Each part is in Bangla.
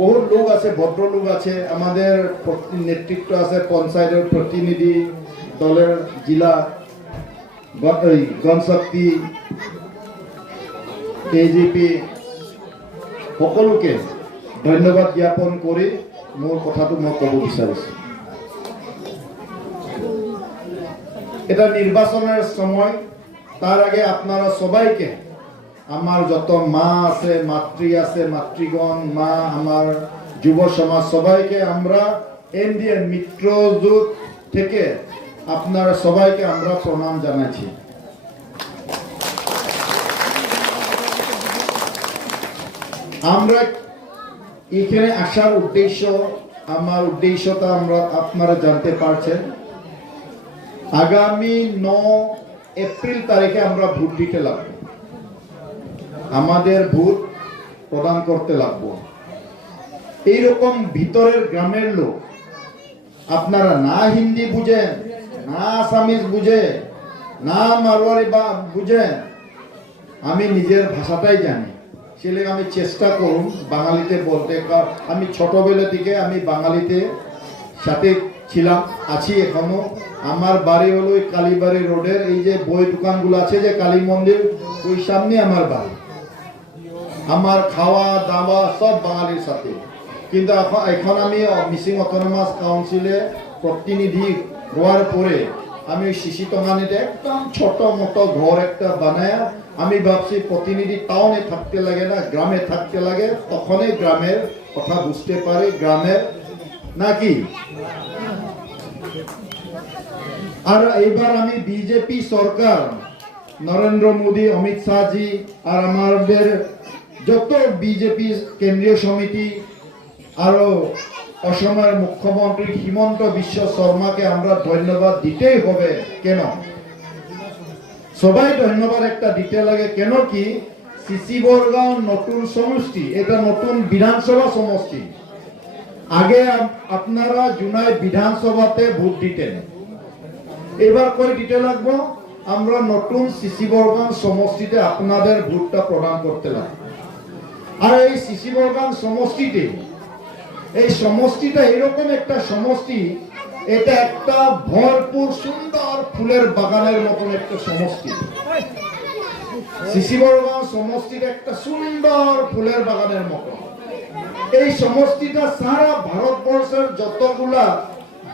বহুত লোক আছে, ভদ্র লোক আছে, আমাদের নেতৃত্ব আছে, পঞ্চায়েতের প্রতিনিধি দলের জিলা গণশক্তি এজিপি সকলোকে ধন্যবাদ জ্ঞাপন কৰি মোৰ কথাটো মই ক'ব বিচাৰিছোঁ। এটা নির্বাচনের সময়, তার আগে আপনারা সবাইকে, আমার যত মা আছে, মাতৃ আছে, মাতৃগণ, মা, আমার যুব সমাজ, সবাইকে আমরা এনডিএ মিত্রজোট থেকে আপনারা সবাইকে আমরা প্রণাম জানাচ্ছি। আমরা এখানে আসার উদ্দেশ্য, আমার উদ্দেশ্যটা আমরা আপনারা জানতে পারছেন। আগামী 9 এপ্রিল তারিখে আমরা ভোট দিতে লাগবো, আমাদের ভোট প্রদান করতে লাগবো। এইরকম ভিতরের গ্রামের লোক, আপনারা না হিন্দি বুঝেন, না আসামিজ বুঝে, না মারোয়ারি বা বুঝেন, আমি নিজের ভাষাটাই জানি, সেলে আমি চেষ্টা করুন বাঙালিতে বলতে। আমি ছোটবেলা থেকে আমি বাঙালিতে সাথে ছিলাম, আছি এখনো। আমার বাড়ি হলো ওই কালীবাড়ি রোডের এই যে বই দোকানগুলো আছে, যে কালী মন্দির, ওই সামনে আমার বাড়ি। আমার খাওয়া দাওয়া সব বাঙালির সাথে। কিন্তু এখন আমি মিসিং অটোনমাস কাউন্সিলে প্রতিনিধি হওয়ার পরে আমি শিশিতঙ্গানিতে একদম ছোট মতো ঘর একটা বানায় আমি ভাবছি প্রতিনিধি টাউনে থাকতে লাগে না, গ্রামে থাকতে লাগে, তখনই গ্রামের কথা বুঝতে পারে, গ্রামের নাকি। আর এইবার আমি বিজেপি সরকার, নরেন্দ্র মোদী, অমিত শাহজি আর আমাদের যত বিজেপি কেন্দ্রীয় সমিতি, আরো অসমের মুখ্যমন্ত্রী হিমন্ত বিশ্ব শর্মাকে আমরা ধন্যবাদ দিতেই হবে। কেন সবাই ধন্যবাদ একটা দিতে লাগে, কেন কি সিসি বরগাঁও নতুন সমষ্টি, এটা নতুন বিধানসভা সমষ্টি। আগে আপনারা জুনাই বিধানসভাতে ভোট দিতেন, এবার করে দিতে লাগবো আমরা নতুন সিসি বরগাঁও সমষ্টিতে আপনাদের ভোটটা প্রদান করতে লাগবে। আর এই সিসি বরগাঁও সমষ্টিতে, এই সমষ্টিটা এরকম একটা সমষ্টি, এটা একটা ভরপুর সুন্দর ফুলের বাগানের মতন একটা সমষ্টি। সিসি বরগাঁও সমষ্টিটা একটা সুন্দর ফুলের বাগানের মতো। এই সমষ্টিটা সারা ভারতবর্ষের যতগুলা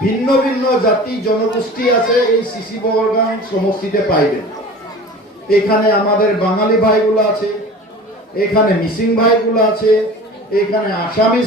ভিন্ন ভিন্ন জাতি জনগোষ্ঠী আছে এই সিসি বরগাঁও সমষ্টিতে পাইবেন। এখানে আমাদের বাঙালি ভাইগুলো আছে, এখানে মিসিং ভাইগুলো আছে, এখানে আসামি